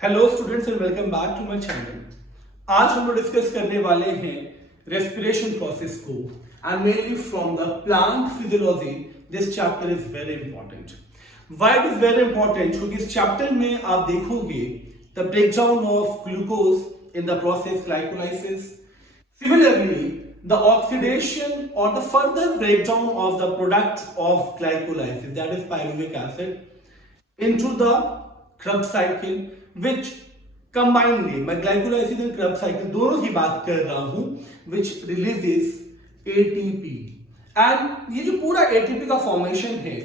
Hello students and welcome back to my channel. आज हम लोग डिस्कस करने वाले हैं रेस्पिरेशन प्रोसेस को and mainly from the plant physiology. This chapter is very important. Why it is very important? क्योंकि इस चैप्टर में आप देखोगे the breakdown of glucose in the process glycolysis, similarly the oxidation or the further breakdown of the product of glycolysis, that is pyruvic acid, into the Krebs cycle, which combinedly मैं glycolysis and Krebs cycle दोनों की बात कर रहा हूं, which releases ATP। and ये जो पूरा ATP का फॉर्मेशन है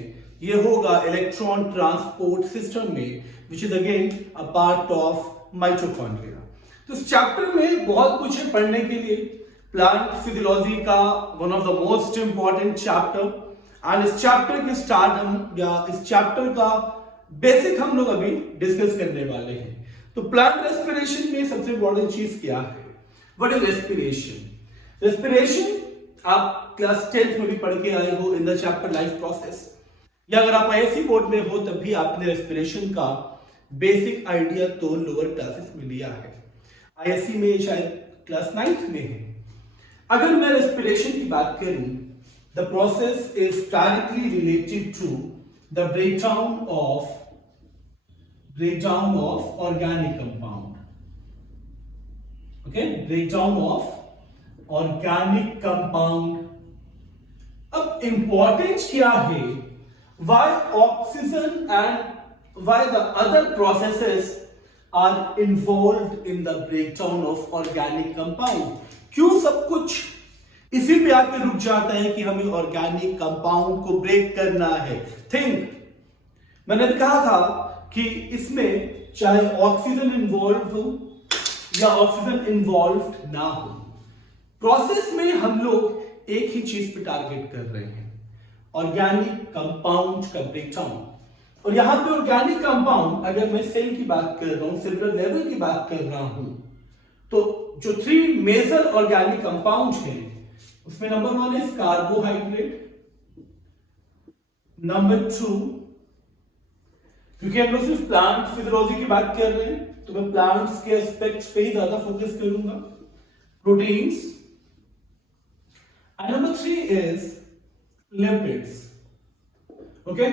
ये होगा इलेक्ट्रॉन ट्रांसपोर्ट सिस्टम में, which is again a part of mitochondria। तो इस चैप्टर में बहुत कुछ है पढ़ने के लिए। प्लांट फिजियोलॉजी का one of the most important chapter, and इस चैप्टर के स्टार्ट हम या इस चैप्टर का बेसिक हम लोग अभी डिस्कस करने वाले हैं। तो प्लांट रेस्पिरेशन में सबसे इंपॉर्टेंट चीज क्या है? What is respiration? रेस्पिरेशन आप क्लास 10th में भी पढ़ के आए हो in the chapter life process, या अगर आप आईएससी बोर्ड में हो तब भी आपने रेस्पिरेशन का बेसिक आइडिया तो लोअर क्लासेस में लिया है। आईएससी में शायद क्लास 9th में है। अगर मैं रेस्पिरेशन की बात करूं, the process is directly related to the breakdown of organic compound. Okay, breakdown of organic compound. अब इंपॉर्टेंस क्या है? Why oxygen and why the other processes are involved in the breakdown of organic compound? क्यों सब कुछ इसी पे आके रुक जाता है कि हमें ऑर्गेनिक कंपाउंड को ब्रेक करना है? थिंक, मैंने भी कहा था कि इसमें चाहे ऑक्सीजन इन्वॉल्व हो या ऑक्सीजन इन्वॉल्व ना हो, प्रोसेस में हम लोग एक ही चीज पे टारगेट कर रहे हैं, ऑर्गेनिक कंपाउंड का ब्रेकडाउन। और यहां पे ऑर्गेनिक कंपाउंड, अगर मैं सेल की बात कर रहा हूं, सेलुलर लेवल की बात कर रहा हूं, तो जो 3 मेजर ऑर्गेनिक कंपाउंड हैं उसमें नंबर 1 इज कार्बोहाइड्रेट, नंबर 2, क्योंकि हम लोग सिर्फ प्लांट फिजियोलॉजी की बात कर रहे हैं तो मैं प्लांट्स के एस्पेक्ट्स पे ही ज्यादा फोकस करूंगा, proteins, and number 3 is lipids. Okay,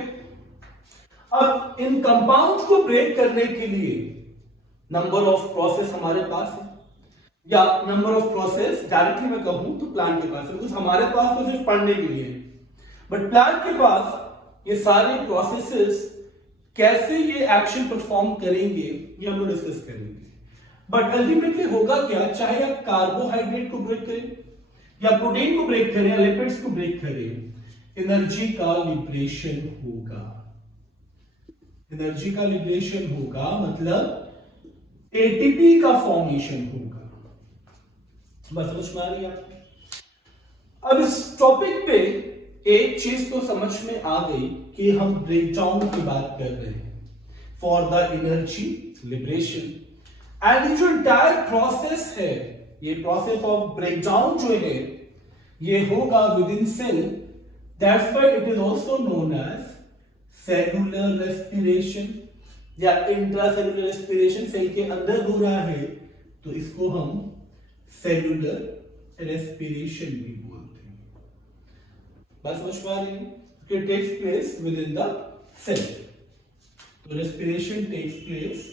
अब इन कंपाउंड को ब्रेक करने के लिए नंबर ऑफ प्रोसेस हमारे पास है, या नंबर ऑफ प्रोसेस डायरेक्टली मैं कहूं तो प्लांट के पास है, बिकॉज हमारे पास तो सिर्फ पढ़ने के लिए है, बट प्लांट के पास ये सारे प्रोसेसेस कैसे ये एक्शन परफॉर्म करेंगे ये हम लोग डिस्कस करेंगे। बट अल्टीमेटली होगा क्या, चाहे आप कार्बोहाइड्रेट को ब्रेक करें या प्रोटीन को ब्रेक करें या लिपिड्स को ब्रेक करें, एनर्जी का लिबरेशन होगा। एनर्जी का लिबरेशन होगा मतलब एटीपी का फॉर्मेशन होगा। बस समझ में आ रही है आपको? अब इस टॉपिक पे एक चीज तो समझ में आ गई कि हम ब्रेकडाउन की बात कर रहे हैं for the energy liberation, and ये जो एंटायर प्रोसेस है, ये प्रोसेस ऑफ ब्रेकडाउन जो है ये होगा within cell. That's why it is also known as cellular respiration या इंट्रासेलुलर रेस्पिरेशन। सेल के अंदर हो रहा है तो इसको हम सेलुलर रेस्पिरेशन भी बोलते हैं। बात समझ पा रही है? It takes place within the cell. तो respiration takes place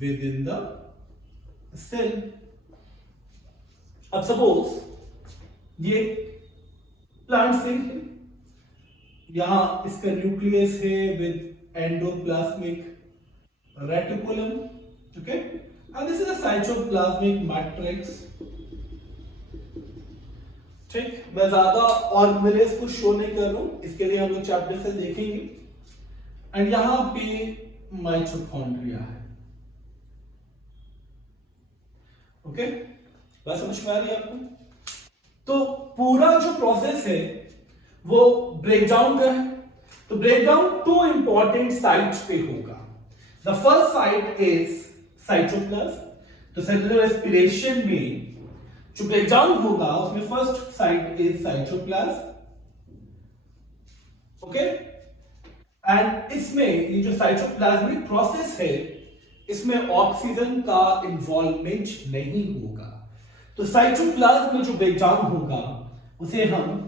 within the cell. अब सपोज ये प्लांट सेल है, यहां इसका न्यूक्लियस है with endoplasmic reticulum, okay, and this is a cytoplasmic matrix। ठीक, मैं ज्यादा ऑर्गेनेल्स को शो नहीं कर रहा हूं, इसके लिए हम लोग चैप्टर से देखेंगे। एंड यहां पे माइटोकॉन्ड्रिया है। ओके, बात समझ में आ रही है आपको? तो पूरा जो प्रोसेस है वो ब्रेकडाउन का है। तो ब्रेकडाउन 2 इंपॉर्टेंट साइट्स पे होगा। The first sight is cytoplasm. तो सेलुलर रेस्पिरेशन में जो ब्रेकडाउन होगा उसमें first sight is cytoplasm. Okay, and इसमें ये जो साइटोप्लाज्मिक प्रोसेस है इसमें ऑक्सीजन का इन्वॉल्वमेंट नहीं होगा। तो साइटोप्लाज्म में जो ब्रेकडाउन होगा उसे हम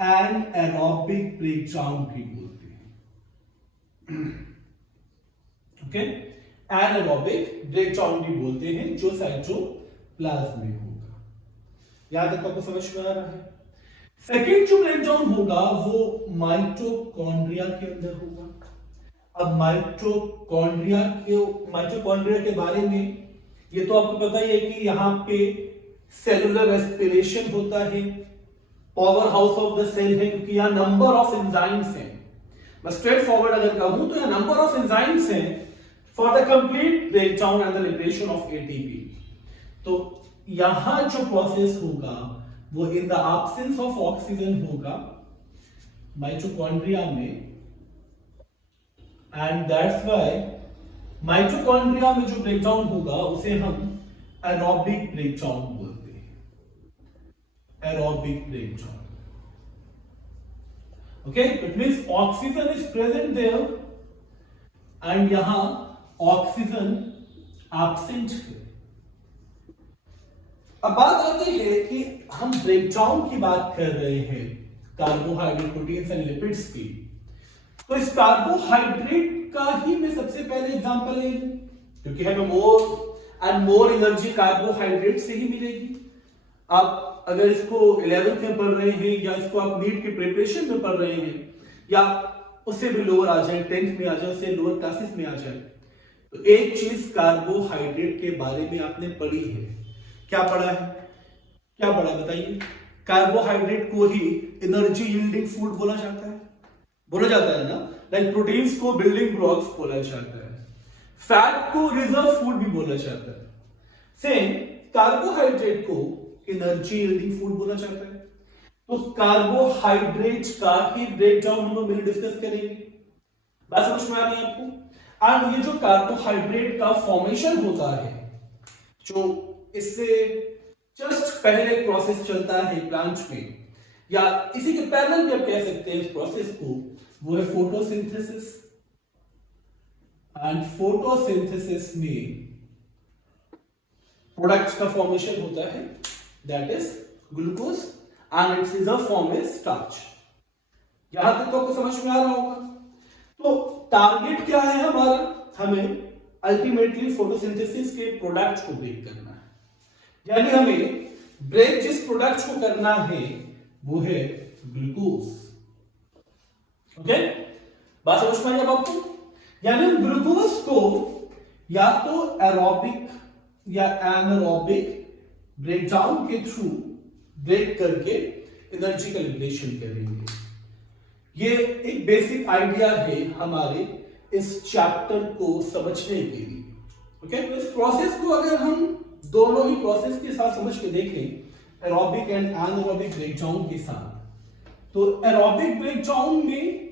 एनारोबिक ब्रेकडाउन भी बोलते हैं। ओके, एनारोबिक ब्रेकडाउन भी बोलते हैं जो साइटोप्लाज्म में होगा। याद तक आपको समझ में आ रहा है? सेकेंड जो ब्रेकडाउन होगा वो माइटोकॉन्ड्रिया के अंदर होगा। अब माइटोकॉन्ड्रिया के बारे में ये तो आपको पता ही है कि यहाँ पे सेलुलर रेस्पिरेशन होता है, power house of the cell है, क्योंकि यहाँ नंबर ऑफ एंजाइम्स हैं। मैं स्ट्रेट फॉरवर्ड अगर कहूं तो यहाँ नंबर ऑफ एंजाइम्स हैं for the complete breakdown and the liberation of ATP. तो यहां जो प्रोसेस होगा वो in the absence of oxygen होगा माइटोकॉन्ड्रिया में, एंड दैट्स व्हाई माइटोकॉन्ड्रिया में जो ब्रेकडाउन होगा उसे हम एरोबिक ब्रेकडाउन बोलते हैं। Aerobic breakdown, okay, it means oxygen is present there and यहां ऑक्सीजन एब्सेंट है। अब बात आती है कि हम ब्रेकडाउन की बात कर रहे हैं कार्बोहाइड्रेट, प्रोटीन्स एंड लिपिड्स की, तो इस कार्बोहाइड्रेट का ही मैं सबसे पहले एग्जांपल ले लूं, क्योंकि हमें more and more energy carbohydrate से ही मिलेगी। आप अगर इसको 11th में पढ़ रहे हैं या इसको आप नीट की प्रिपरेशन में पढ़ रहे हैं या उससे भी लोअर आ जाए, 10th में आ जाए, उससे लोअर क्लासेस में आ जाए, तो एक चीज कार्बोहाइड्रेट के बारे में आपने पढ़ी है। क्या पढ़ा है? क्या पढ़ा बताइए? कार्बोहाइड्रेट को ही एनर्जी यील्डिंग फूड बोला जाता है ना। लाइक प्रोटीन्स को बिल्डिंग ब्लॉक्स बोला जाता है, फैट को रिजर्व फूड भी बोला जाता है, सेम कार्बोहाइड्रेट को एनर्जी यील्डिंग फूड बोला जाता है। तो कार्बोहाइड्रेट का ही ब्रेकडाउन हम लोग मिल डिस्कस करेंगे। बात समझ में आ रही है आपको? एंड ये जो कार्बोहाइड्रेट का फॉर्मेशन होता है, जो इससे जस्ट पहले प्रोसेस चलता है प्लांट में, या इसी के पैरेलल भी आप कह सकते हैं इस प्रोसेस को, वो है फोटोसिंथेसिस। एंड फोटोसिंथेसिस में प्रोडक्ट्स का फॉर्मेशन होता है, that is glucose, and it's reserve form is starch. यहां तक तो आपको समझ में आ रहा होगा। तो टारगेट क्या है हमारा? हमें अल्टीमेटली फोटोसिंथेसिस के प्रोडक्ट को ब्रेक करना है, यानी हमें ब्रेक जिस प्रोडक्ट को करना है वो है ग्लूकोज। ओके, बात समझ में आई अब आपको? यानी ग्लूकोज को या तो एरोबिक या एनारोबिक ब्रेकडाउन के थ्रू ब्रेक करके एनर्जी का लिबरेशन करेंगे। ये एक बेसिक आइडिया है हमारे इस चैप्टर को समझने के लिए। ओके, तो इस प्रोसेस को अगर हम दोनों ही प्रोसेस के साथ समझ के देखें, एरोबिक एंड एनारोबिक ब्रेकडाउन के साथ, तो एरोबिक ब्रेकडाउन में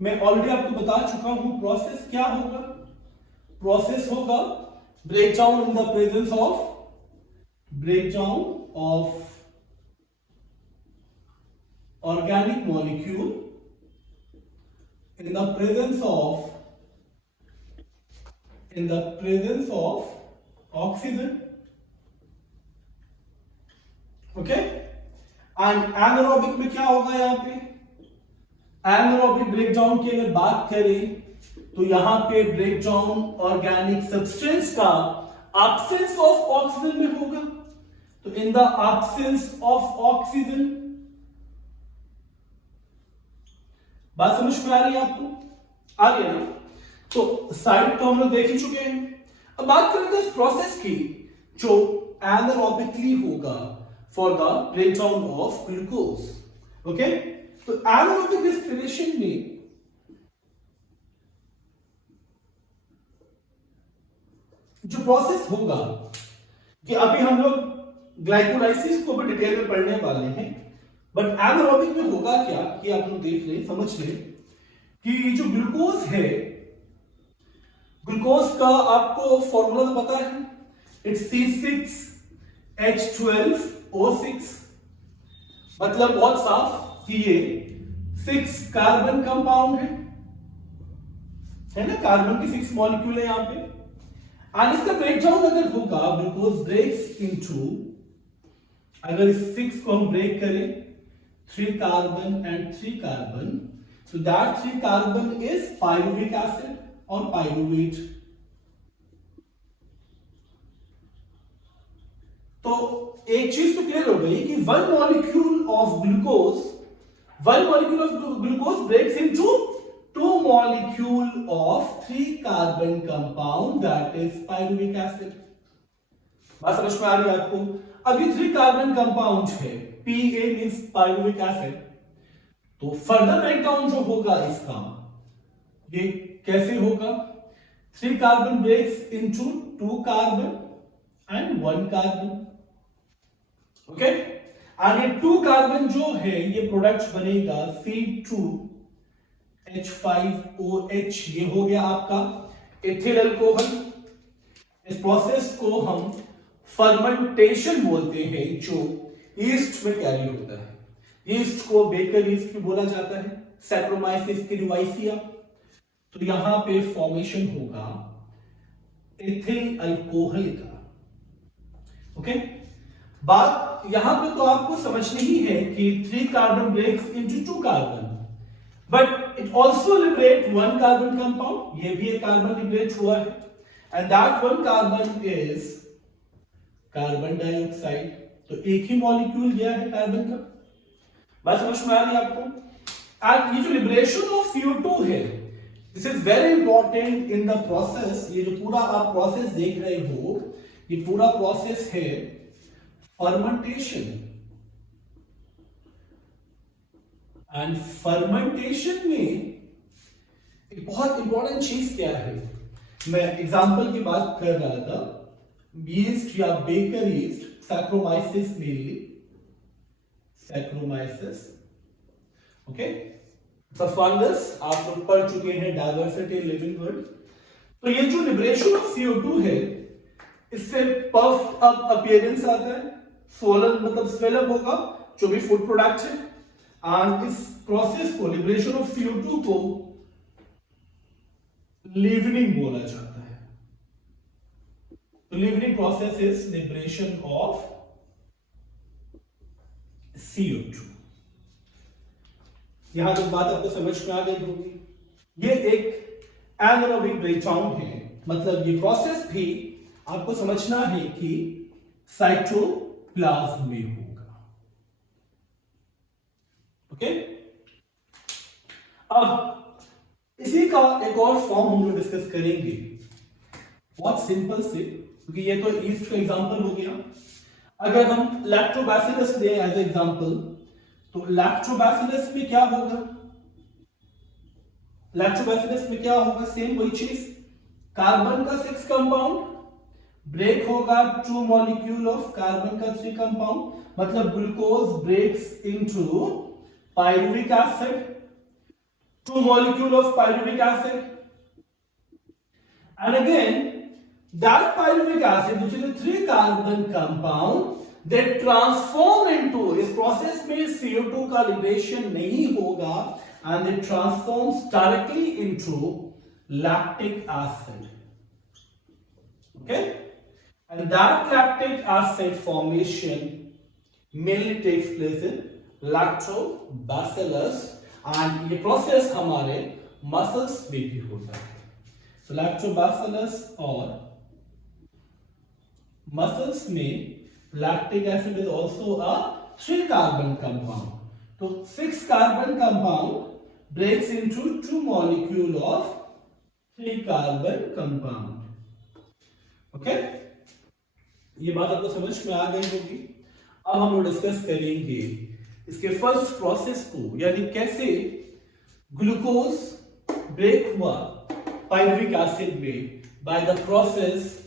मैं ऑलरेडी आपको बता चुका हूं प्रोसेस क्या होगा। प्रोसेस होगा breakdown in the presence of organic molecule in the presence of oxygen, okay, and anaerobic में क्या होगा? यहाँ पे anaerobic ब्रेकडाउन की अगर बात करें तो यहाँ पे ब्रेकडाउन ऑर्गेनिक सब्सटेंस का absence of ऑक्सीजन में होगा। तो in the absence of oxygen, बात समझ में आ रही है आपको? आ रही है ना? तो साइड तो हम लोग देख ही चुके हैं। अब बात करेंगे इस प्रोसेस की जो एनारोबिकली होगा for the breakdown of glucose. Okay, तो एनारोबिक रेस्पिरेशन में जो प्रोसेस होगा कि अभी हम लोग ग्लाइकोलाइसिस को भी डिटेल में पढ़ने वाले हैं, बट एनारोबिक में होगा क्या कि आप लोग देख लें, समझ लें कि जो ग्लूकोज है, ग्लूकोज का आपको फॉर्मूला पता है, इट्स C6H12O6। मतलब बहुत साफ कि ये 6 कार्बन कंपाउंड है ना, कार्बन की 6 मॉलिक्यूल है यहाँ पे, एंड इसका ब्रेकडाउन अगर होगा, ग्लूकोज ब्रेक्स इनटू, अगर इस 6 को हम ब्रेक करें 3 carbon and 3 carbon, so that 3 carbon is pyruvic acid or pyruvate. तो एक चीज तो क्लियर हो गई कि one molecule of glucose breaks into 2 molecule of 3 carbon compound, that is pyruvic acid. बात समझ में आ रही है आपको? अभी 3 कार्बन कंपाउंड है, Pa means pyruvic acid, तो फर्दर ब्रेकडाउन जो होगा इसका, ये कैसे होगा? 3 carbon breaks into 2 carbon and 1 carbon, okay. And ये 2 कार्बन जो है ये प्रोडक्ट बनेगा C2H5OH, ये हो गया आपका एथिल अल्कोहल। इस प्रोसेस को हम फर्मेंटेशन बोलते हैं, जो ईस्ट में कैरी होता है। ईस्ट को बेकर ईस्ट भी बोला जाता है, सैक्रोमाइसिस क्यूवाइसिया। तो यहां पे फॉर्मेशन होगा एथिल अल्कोहल का, ओके। बात यहां पे तो आपको समझनी ही है कि 3 carbon breaks into 2 carbon, but it also liberate 1 carbon compound, ये भी एक कार्बन लिबरेट हुआ है, and that 1 carbon is carbon dioxide. तो एक ही मॉलिक्यूल गया है कार्बन का। बात समझ में आ रही है आपको? एंड ये जो लिबरेशन ऑफ CO2 है, this is very important in the process. ये जो पूरा आप प्रोसेस देख रहे हो, ये पूरा प्रोसेस है फर्मेंटेशन। एंड फर्मेंटेशन में एक बहुत इंपॉर्टेंट चीज क्या है, मैं एग्जांपल की बात कर रहा था, यीस्ट या baker yeast, saccharomyces mainly, saccharomyces, okay. Fungus आप लोग पढ़ चुके हैं, डाइवर्सिटी लिविंग वर्ड। तो ये जो लिबरेशन ऑफ CO2 है, इससे पफ्ड अप अपीयरेंस आता है, स्वोलन मतलब स्वेलअप होगा, जो भी फूड प्रोडक्ट है। एंड इस प्रोसेस को, लिबरेशन ऑफ CO2 को लीवनिंग बोला जाता है। तो leavening process is liberation of CO2। यहां तक बात आपको समझ में आ गई होगी। ये एक एनारोबिक ब्रेकडाउन है, मतलब ये प्रोसेस भी आपको समझना है कि साइटोप्लाज्म में होगा, ओके। अब इसी का एक और फॉर्म हम लोग डिस्कस करेंगे, बहुत सिंपल से, क्योंकि ये तो ईस्ट का एग्जांपल हो गया। अगर हम लैक्टोबैसिलस ले एज एग्जांपल, तो लैक्टोबैसिलस में क्या होगा? लैक्टोबैसिलस में क्या होगा? सेम वही चीज, कार्बन का 6 कंपाउंड ब्रेक होगा 2 मॉलिक्यूल ऑफ कार्बन का 3 कंपाउंड, मतलब glucose breaks into pyruvic acid, 2 molecule of pyruvic acid, and again that pyruvic acid, which is a 3 carbon compound, they transform into, इस process में CO2 का liberation नहीं होगा, and it transforms directly into lactic acid, okay, and that lactic acid formation mainly takes place in lactobacillus, and ये process हमारे muscles में भी होता है। सो लैक्टोबैसिलस और मसल्स में lactic acid is also a 3 carbon compound. तो 6 carbon compound breaks into 2 molecule of 3 carbon compound, okay. ये बात आपको समझ में आ गई होगी। अब हम लोग डिस्कस करेंगे इसके फर्स्ट प्रोसेस को, यानी कैसे ग्लूकोज ब्रेक हुआ पायरुविक एसिड में बाय द प्रोसेस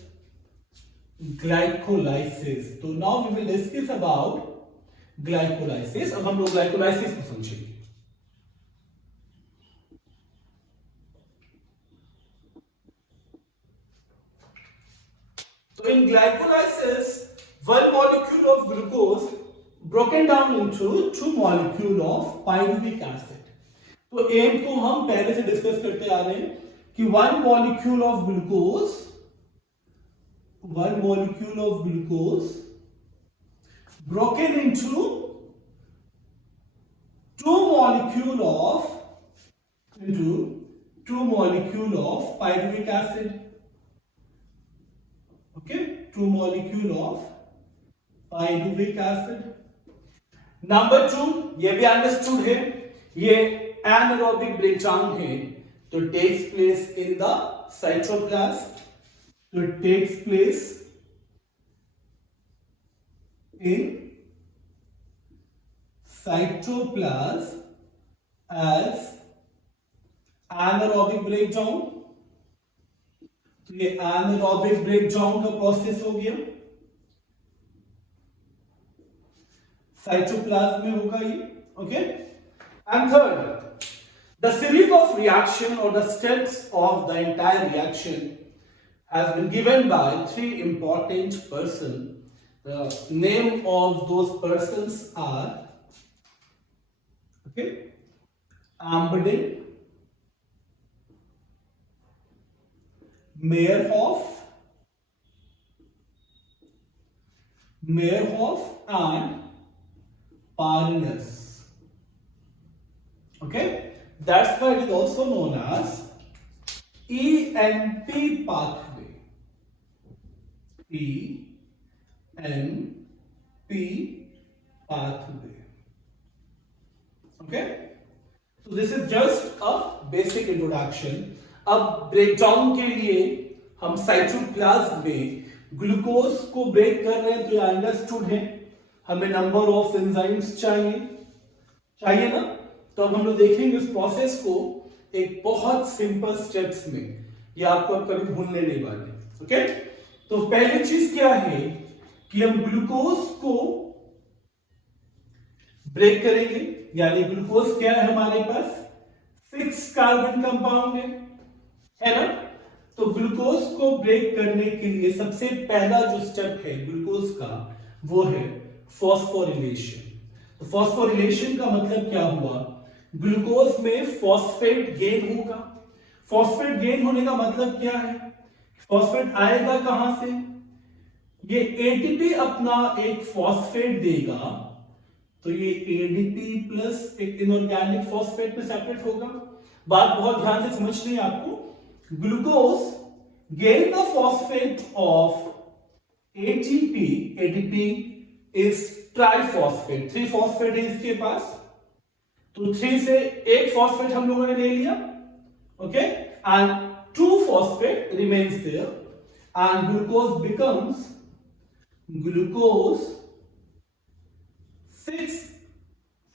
ग्लाइकोलाइसिस। तो now we will discuss about glycolysis. अब हम लोग ग्लाइकोलाइसिस को समझेंगे। तो in glycolysis 1 molecule of glucose broken down into 2 molecule of pyruvic acid। तो एम को हम पहले से डिस्कस करते आ रहे हैं कि 1 molecule of glucose one molecule of glucose broken into two molecule of pyruvic acid. Okay, 2 molecule of pyruvic acid. Number 2, ये भी अंडरस्टूड है, ये anaerobic breakdown है, तो takes place in the cytoplasm. So it takes place in cytoplasm as anaerobic breakdown. तो ये anaerobic breakdown का process हो गया, साइटोप्लाज्म में होगा ये. Okay, and third, the series of reaction or the steps of the entire reaction has been given by 3 important persons. The name of those persons are, okay, Amberden, Meyerhoff and Parnas. Okay, that's why it is also known as EMP pathway. EMP pathway. Okay, so this is just a basic introduction. अब breakdown के लिए हम cytoplasm में glucose को break कर रहे हैं, तो ये अंडरस्टूड है, हमें नंबर ऑफ एंजाइम्स चाहिए ना. तो अब हम लोग देखेंगे उस प्रोसेस को एक बहुत सिंपल स्टेप्स में, ये आपको अब कभी भूलने नहीं वाले. ओके, तो पहली चीज क्या है कि हम ग्लूकोज को ब्रेक करेंगे, यानी ग्लूकोज क्या है हमारे पास, 6 कार्बन कंपाउंड है ना. तो ग्लूकोज को ब्रेक करने के लिए सबसे पहला जो स्टेप है ग्लूकोज का, वो है फॉस्फोरिलेशन. तो फॉस्फोरिलेशन का मतलब क्या हुआ, ग्लूकोज में फॉस्फेट गेन होगा. फॉस्फेट गेन होने का मतलब क्या है, फॉस्फेट आएगा कहां से, ये एटीपी अपना एक फॉस्फेट देगा, तो ये एडीपी प्लस एक इनऑर्गेनिक फॉस्फेट में सेपरेट होगा. बात बहुत ध्यान से समझनी है आपको. Glucose gain the phosphate of ATP. ATP is triphosphate, 3 phosphate है इसके पास, तो 3 से एक फॉस्फेट हम लोगों ने ले लिया. Okay, and 2 phosphate remains there and glucose becomes glucose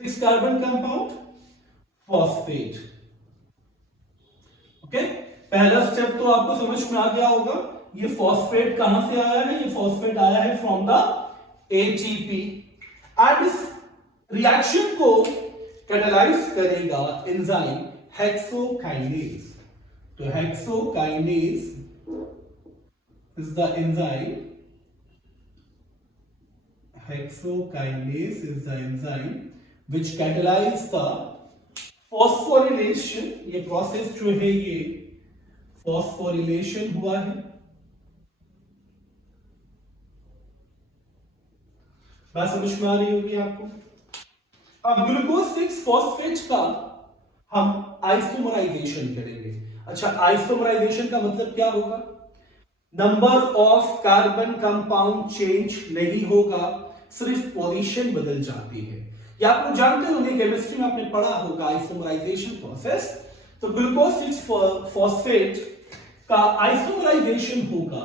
6 carbon compound phosphate. Okay, पहला स्टेप तो आपको समझ में आ गया होगा. ये फॉस्फेट कहां से आया है, ये फॉस्फेट आया है फ्रॉम द एटीपी. एंड इस रिएक्शन को कैटालाइज करेगा एंजाइम हेक्सोकाइनेज. तो hexokinase is the enzyme, hexokinase is the enzyme which catalyze the phosphorylation. ये प्रोसेस जो है ये phosphorylation हुआ है. बात समझ में आ रही होगी आपको. अब ग्लूकोज 6 फॉस्फेट का हम आइसोमराइजेशन करेंगे. अच्छा, आइसोमराइजेशन का मतलब क्या होगा, number of carbon compound change नहीं होगा, सिर्फ पोजीशन बदल जाती है. या आप लोग जानते होंगे, केमिस्ट्री में आपने पढ़ा होगा आइसोमराइजेशन प्रोसेस. तो ग्लूकोज 6 फॉस्फेट का आइसोमराइजेशन होगा,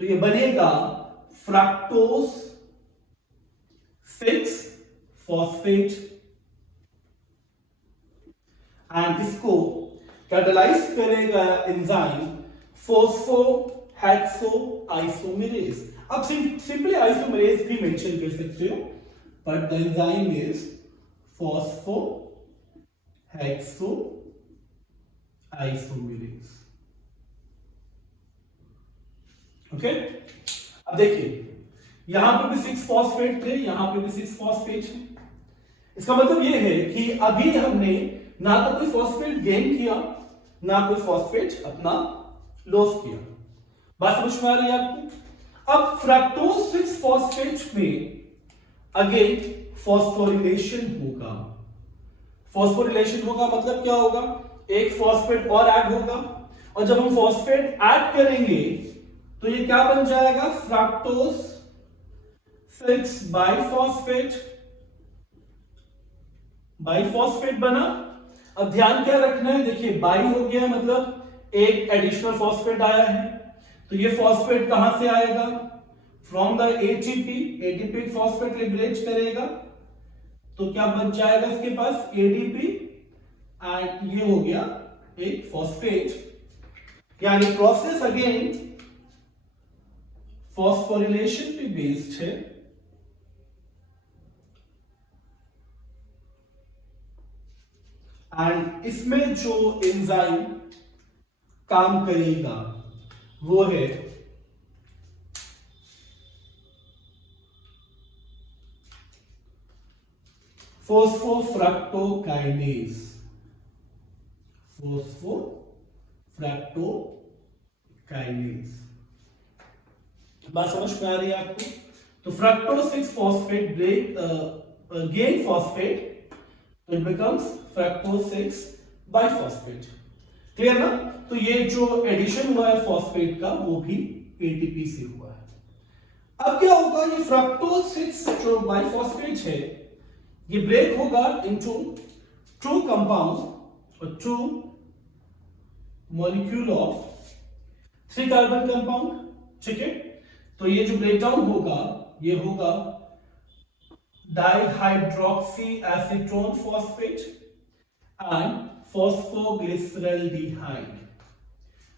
तो ये बनेगा फ्रक्टोज 6 फॉस्फेट, एंड इसको कैटालाइज करेगा एंजाइम फोस्फोहेक्सोआइसोमेरेज. अब सिंपली आइसोमेरेज भी मेंशन कर सकते हो, but the enzyme is phosphohexoisomerase. Okay, अब देखिए यहां पे भी 6 फॉस्फेट थे, यहां पे भी 6 फॉस्फेट है. इसका मतलब ये है कि अभी हमने ना तो कोई फॉस्फेट गेन किया, ना कोई फॉस्फेट अपना लॉस किया. बात समझ में आ रही है आपको. अब फ्रक्टोज 6 फॉस्फेट में अगेन फॉस्फोरिलेशन होगा। फॉस्फोरिलेशन होगा मतलब क्या होगा, एक फॉस्फेट और ऐड होगा, और जब हम फॉस्फेट ऐड करेंगे तो ये क्या बन जाएगा, फ्रक्टोज 6 बाइफॉस्फेट बना। अब ध्यान क्या रखना है, देखिए बाई हो गया मतलब एक एडिशनल फॉस्फेट आया है, तो ये फॉस्फेट कहां से आएगा, from the ATP, ATP phosphate liberate करेगा, तो क्या बच जाएगा इसके पास, एडीपी, एंड ये हो गया एक फॉस्फेट। यानी प्रोसेस अगेन फॉस्फोरिलेशन पे बेस्ड है, एंड इसमें जो एंजाइम काम करेगा वो है फोस्फोफ्रक्टोकाइनेज। फोस्फोफ्रक्टोकाइनेज, बात समझ में आ रही है आपको। तो fructose 6 phosphate break gain phosphate, it becomes fructose 6 biphosphate। Clear ना। तो ये जो एडिशन हुआ है फॉस्फेट का वो भी एटीपी से हुआ है। अब क्या होगा, ये फ्रक्टोज 6 जो बाइफॉस्फेट है ये ब्रेक होगा इनटू 2 कंपाउंड और 2 मॉलिक्यूल ऑफ 3 कार्बन कंपाउंड, ठीक है। तो ये जो ब्रेकडाउन होगा ये होगा dihydroxy acetone phosphate and phosphoglyceraldehyde,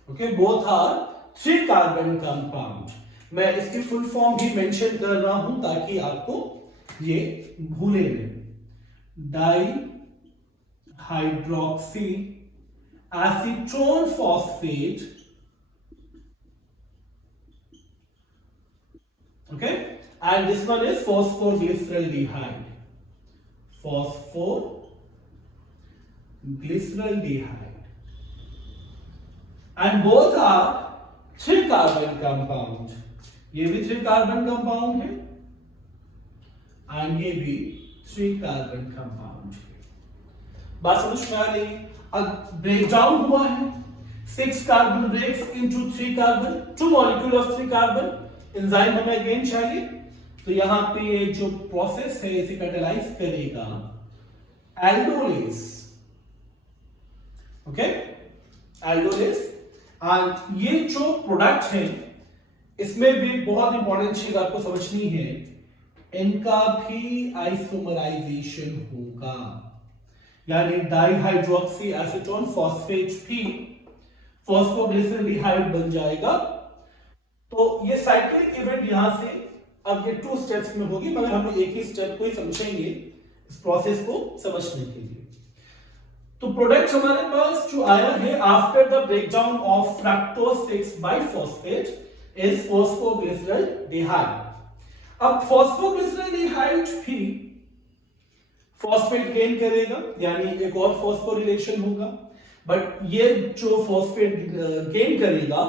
okay, both are 3 carbon compound। मैं इसकी फुल फॉर्म भी मेंशन कर रहा हूं ताकि आपको ये भूले नहीं। Dihydroxy acetone phosphate, okay, and this one is phosphoglyceraldehyde, and both are 3 carbon compound। ये भी 3 कार्बन कंपाउंड है एंड ये भी 3 कार्बन कंपाउंड है। बात समझ में आ रही है। अब ब्रेकडाउन हुआ है, 6 carbon breaks into 3 carbon, 2 molecule of 3 carbon, enzyme हमें अगेन चाहिए, तो यहां पे ये जो प्रोसेस है इसे कैटालाइज करेगा एल्डोलेस, ओके, एल्डोलेस। एंड ये जो प्रोडक्ट है इसमें भी बहुत इंपॉर्टेंट चीज आपको समझनी है, इनका भी आइसोमराइजेशन होगा, यानी डाइहाइड्रोक्सी एसीटोन फॉस्फेट भी फॉस्फोग्लिसरॉल्डिहाइड बन जाएगा। तो ये साइक्लिक इवेंट यहां से अब ये 2 स्टेप्स में होगी, मगर हम एक ही स्टेप को ही समझेंगे इस प्रोसेस को समझने के लिए। तो प्रोडक्ट हमारे पास जो आया है after the breakdown of fructose 6 biphosphate is phosphoglyceraldehyde. अब फॉस्फोग्लिसरॉल्डिहाइड भी फॉस्फेट गेन करेगा, यानी एक और फॉस्फोरिलेशन होगा, बट ये जो फॉस्फेट गेन करेगा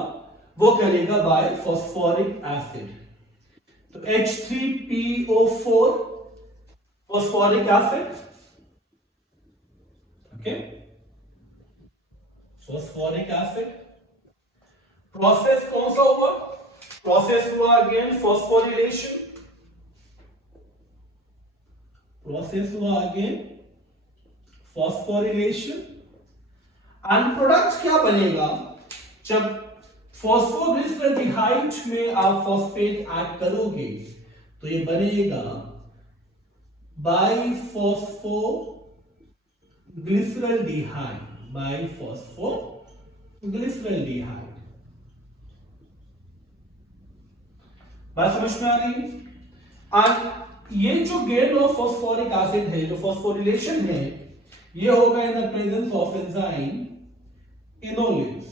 वो करेगा बाय फॉस्फोरिक एसिड। तो H3PO4 phosphoric acid, okay, phosphoric acid. Process कौन सा हुआ, प्रोसेस हुआ अगेन फॉस्फोरिलेशन, प्रोसेस हुआ अगेन फॉस्फोरिलेशन, एंड प्रोडक्ट क्या बनेगा, जब फॉस्फोग्लिसरॉल्डिहाइड में आप फॉस्फेट ऐड करोगे तो ये बनेगा बाइफॉस्फोग्लिसरॉल्डिहाइड, बाइफॉस्फोग्लिसरॉल्डिहाइड। बात समझ में आ रही है। और ये जो गेन ऑफ फॉस्फोरिक एसिड है, जो फॉस्फोरिलेशन है, ये होगा in the presence of enzyme enolase,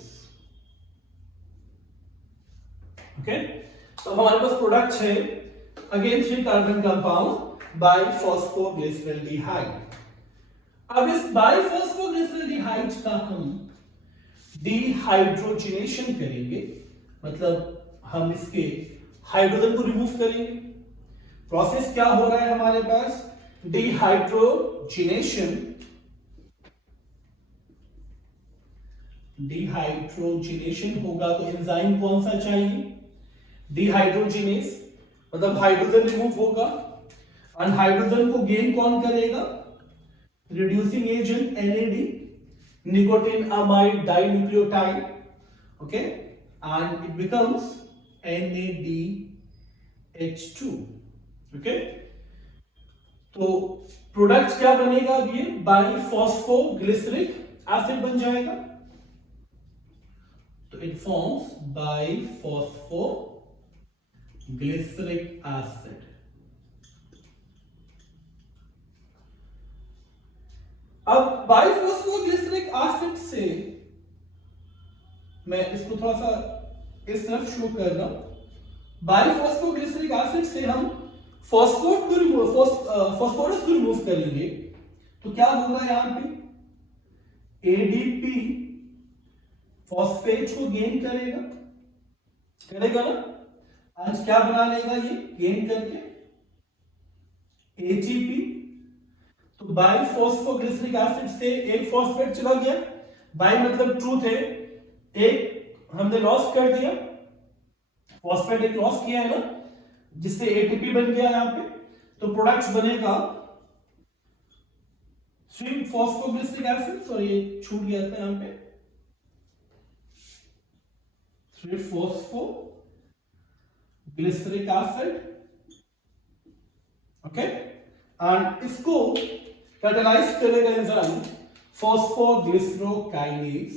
okay. तो हमारे पास प्रोडक्ट है अगेन 3 कार्बन कंपाउंड बाइफॉस्फोग्लिसरॉल्डिहाइड। अब इस बाइफॉस्फोग्लिसरॉल्डिहाइड का हम डिहाइड्रोजनेशन करेंगे, मतलब हम इसके हाइड्रोजन को रिमूव करेंगे। प्रोसेस क्या हो रहा है हमारे पास, डिहाइड्रोजिनेशन। डिहाइड्रोजिनेशन होगा तो एंजाइम कौन सा चाहिए, डिहाइड्रोजिनेस, मतलब हाइड्रोजन रिमूव होगा। और हाइड्रोजन को गेन कौन करेगा, reducing agent NAD, nicotine amide dinucleotide, okay, and it becomes NADH2, okay. तो प्रोडक्ट क्या बनेगा, अब ये बाइफॉस्फोग्लिसरिक एसिड बन जाएगा। तो इट फॉर्म्स बाइफॉस्फोग्लिसरिक एसिड। अब बाइफॉस्फोग्लिसरिक एसिड से मैं इसको थोड़ा सा इस तरफ शो कर रहा हूं। बाइफॉस्फोग्लिसरिक एसिड से हम फॉस्फोरस को रिमूव करेंगे तो क्या होगा, यहां पे ADP फॉस्फेट को गेन करेगा ना, आज क्या बना लेगा ये गेन करके ATP। तो बाइफॉस्फोग्लिसरिक एसिड से एक फॉस्फेट चला गया, बाई मतलब ट्रूथ है, एक हमने लॉस कर दिया, फॉस्फेट एक लॉस किया है ना, जिससे ATP बन गया यहां पे। तो प्रोडक्ट बनेगा 3-फॉस्फोग्लिसरिक एसिड, सॉरी ये छूट गया था यहां पे, 3-फॉस्फोग्लिसरिक एसिड, ओके। एंड इसको कैटालाइज करेगा एंजाइम फॉस्फोग्लिसरोकाइनेज।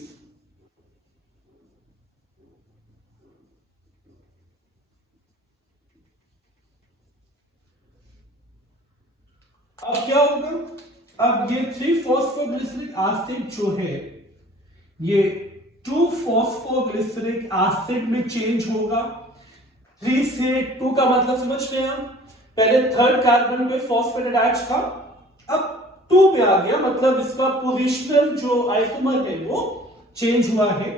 अब क्या होगा, अब ये 3-फॉस्फोग्लिसरिक एसिड जो है ये 2-फॉस्फोग्लिसरिक एसिड में चेंज होगा। 3 से 2 का मतलब समझ रहे हैं हम, पहले थर्ड कार्बन पे फॉस्फेट अटैच था, अब 2 पे आ गया, मतलब इसका पोजिशनल जो आइसोमर है वो चेंज हुआ है।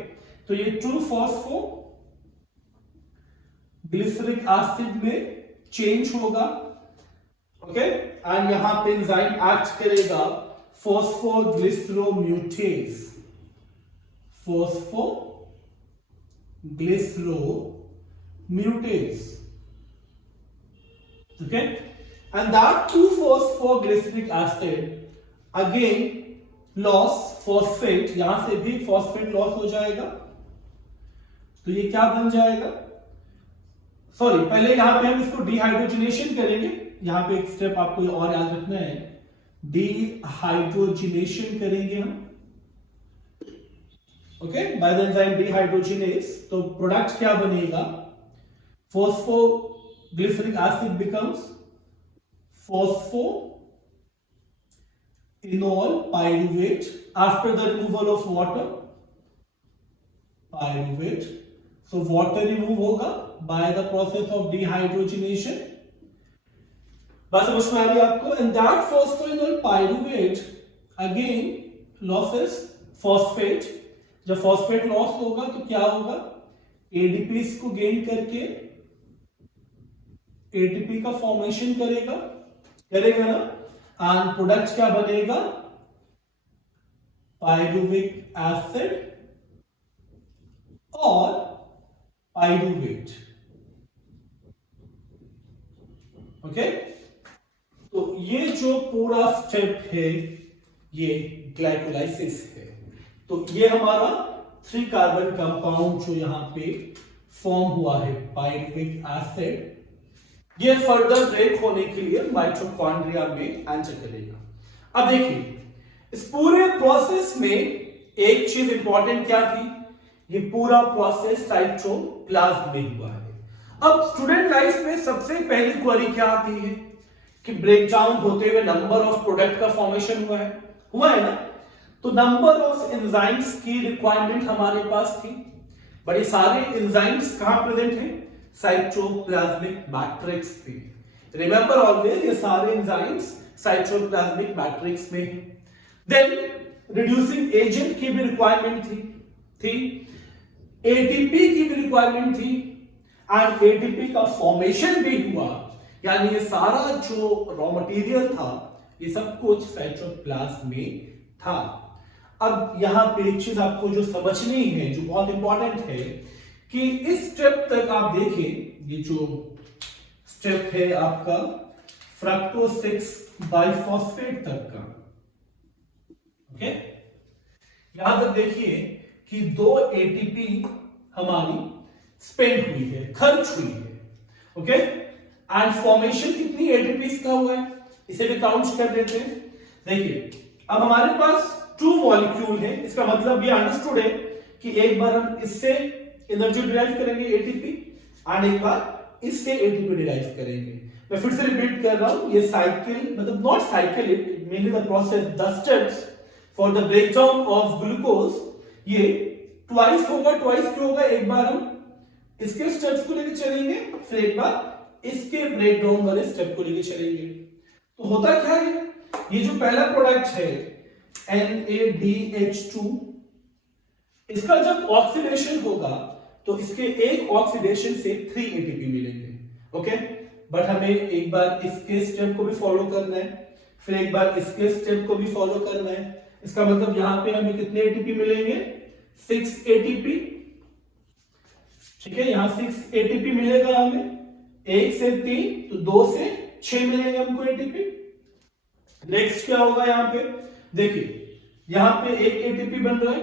तो ये 2-फॉस्फोग्लिसरिक एसिड में चेंज होगा, ओके। एंड यहां पे एंजाइम एक्ट करेगा फॉस्फोग्लिसरोम्यूटेज, okay, and that 2-phosphoglyceric acid again loss phosphate, यहां से भी फॉस्फेट लॉस हो जाएगा। तो ये क्या बन जाएगा, सॉरी पहले यहां पे हम इसको डिहाइड्रोजिनेशन करेंगे, यहां पे एक स्टेप आपको और याद रखना है, डिहाइड्रोजिनेशन करेंगे हम, okay, by the enzyme dehydrogenase. तो प्रोडक्ट क्या बनेगा, phosphoglyceric acid becomes phosphoenol pyruvate after the removal of water, pyruvate, so water remove होगा by the process of dehydrogenation। बस समझ में आ रही है आपको, and that phosphoenol pyruvate again losses phosphate। जब फॉस्फेट लॉस होगा तो क्या होगा, ADP को गेन करके ATP का फॉर्मेशन करेगा ना, एंड प्रोडक्ट क्या बनेगा, पायरुविक एसिड और पायरुवेट, ओके। तो ये जो पूरा स्टेप है ये ग्लाइकोलाइसिस है। तो ये हमारा 3 कार्बन कंपाउंड जो यहां पे फॉर्म हुआ है पायरुविक एसिड, ये फर्दर ब्रेक होने के लिए माइटोकॉन्ड्रिया में एंटर करेगा। अब देखिए इस पूरे प्रोसेस में एक चीज इंपॉर्टेंट क्या थी, ये पूरा प्रोसेस साइटोप्लाज्म में हुआ है। अब स्टूडेंट लाइफ में सबसे पहली क्वेरी क्या आती है कि ब्रेकडाउन होते हुए नंबर ऑफ प्रोडक्ट का फॉर्मेशन हुआ है ना, तो नंबर ऑफ एंजाइम्स की रिक्वायरमेंट हमारे पास थी, बड़े सारे एंजाइम्स कहां प्रेजेंट हैं, साइटोप्लाज्मिक मैट्रिक्स पे। रिमेंबर ऑलवेज ये सारे एंजाइम्स साइटोप्लाज्मिक मैट्रिक्स में हैं। देन रिड्यूसिंग एजेंट की भी रिक्वायरमेंट थी, ATP की भी रिक्वायरमेंट थी, एंड एटीपी का फॉर्मेशन भी हुआ, यानी ये सारा जो रॉ मटेरियल था ये सब कुछ साइटोप्लाज्म में था। अब यहां पे एक चीज आपको जो समझनी है, जो बहुत इंपॉर्टेंट है, कि इस स्टेप तक आप देखें, ये जो स्टेप है आपका फ्रक्टोज 6 बाइफॉस्फेट तक का, ओके। यहां तक देखिए कि 2 एटीपी हमारी स्पेंड हुई है, खर्च हुई है, ओके। एंड फॉर्मेशन कितनी एटीपी का हुआ है, इसे भी काउंट कर देते हैं। देखिए अब हमारे पास 2 मॉलिक्यूल है, इसका मतलब ये अंडरस्टूड है कि एक बार हम इससे एनर्जी डिराइव करेंगे एटीपी, एंड एक बार इससे एटीपी डिराइव करेंगे। मैं फिर से रिपीट कर रहा हूं, ये साइकिल मतलब not cycle, it mainly the process, the steps for the breakdown of glucose, ये ट्वाइस होगा। ट्वाइस क्यों होगा, एक बार हम इसके स्टेप्स को लेकर चलेंगे, फिर एक बार इसके ब्रेकडाउन वाले स्टेप को लेकर चलेंगे। तो होता क्या है, ये जो पहला प्रोडक्ट है NADH2, इसका जब ऑक्सीडेशन होगा तो इसके एक ऑक्सीडेशन से 3 एटीपी मिलेंगे, ओके। बट हमें एक बार इसके स्टेप को भी फॉलो करना है, फिर एक बार इसके स्टेप को भी फॉलो करना है। इसका मतलब यहां पे हमें कितने एटीपी मिलेंगे, 6 एटीपी, ठीक है। यहां 6 एटीपी मिलेगा हमें, 1 से 3 तो 2 से 6 मिलेंगे हमको एटीपी। नेक्स्ट क्या होगा, यहां पे देखिए यहां पे 1 एटीपी बन रहा है,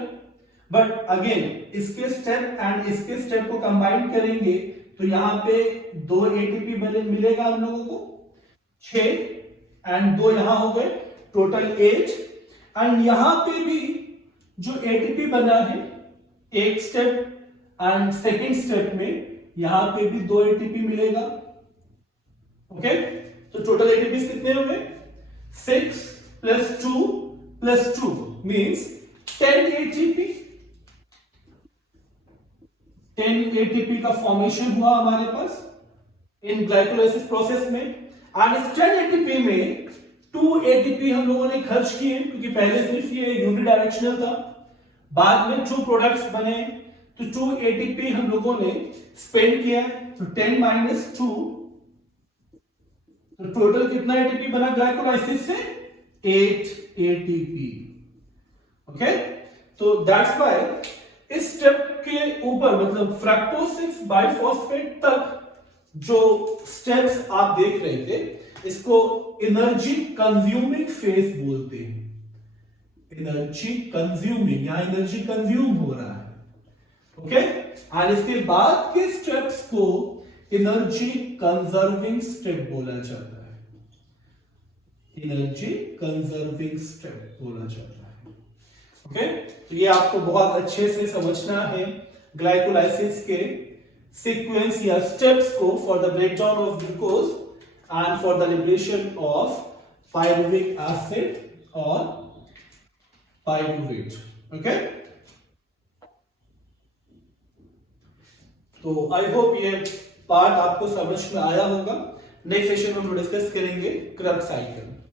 बट अगेन इसके स्टेप एंड इसके स्टेप को कंबाइन करेंगे तो यहां पे 2 एटीपी मिलेगा हम लोगों को, 6 एंड 2 यहां हो गए, टोटल 8। एंड यहां पे भी जो एटीपी बना है एक स्टेप एंड सेकेंड स्टेप में, यहां पे भी 2 एटीपी मिलेगा, ओके। तो टोटल एटीपी कितने हुए, 6 + 2 + 2 मींस 10 एटीपी। 10 एटीपी का फॉर्मेशन हुआ हमारे पास इन ग्लाइकोलाइसिस प्रोसेस में। एंड इस 10 एटीपी में 2 एटीपी हम लोगों ने खर्च किए, क्योंकि पहले सिर्फ ये यूनिडायरेक्शनल था, बाद में 2 प्रोडक्ट्स बने तो 2 एटीपी हम लोगों ने स्पेंड किया। तो 10 - 2, तो टोटल कितना एटीपी बना ग्लाइकोलाइसिस से, 8 एटीपी, ओके। तो दैट्स व्हाई इस स्टेप के ऊपर मतलब फ्रक्टोज 6 बाइफॉस्फेट तक जो स्टेप्स आप देख रहे थे, इसको एनर्जी कंज्यूमिंग फेज बोलते हैं। एनर्जी कंज्यूमिंग, यहां एनर्जी कंज्यूम हो रहा है, ओके। और इसके बाद के स्टेप्स को एनर्जी कंजर्विंग स्टेप बोला जाता है, एनर्जी कंजर्विंग स्टेप बोला जाता है, ओके। तो ये आपको बहुत अच्छे से समझना है ग्लाइकोलाइसिस के सीक्वेंस या स्टेप्स को for the breakdown of glucose and for the liberation of pyruvic acid और पायरुवेट, ओके। तो आई होप ये पार्ट आपको समझ में आया होगा। नेक्स्ट सेशन में हम डिस्कस करेंगे क्रेब्स साइकिल।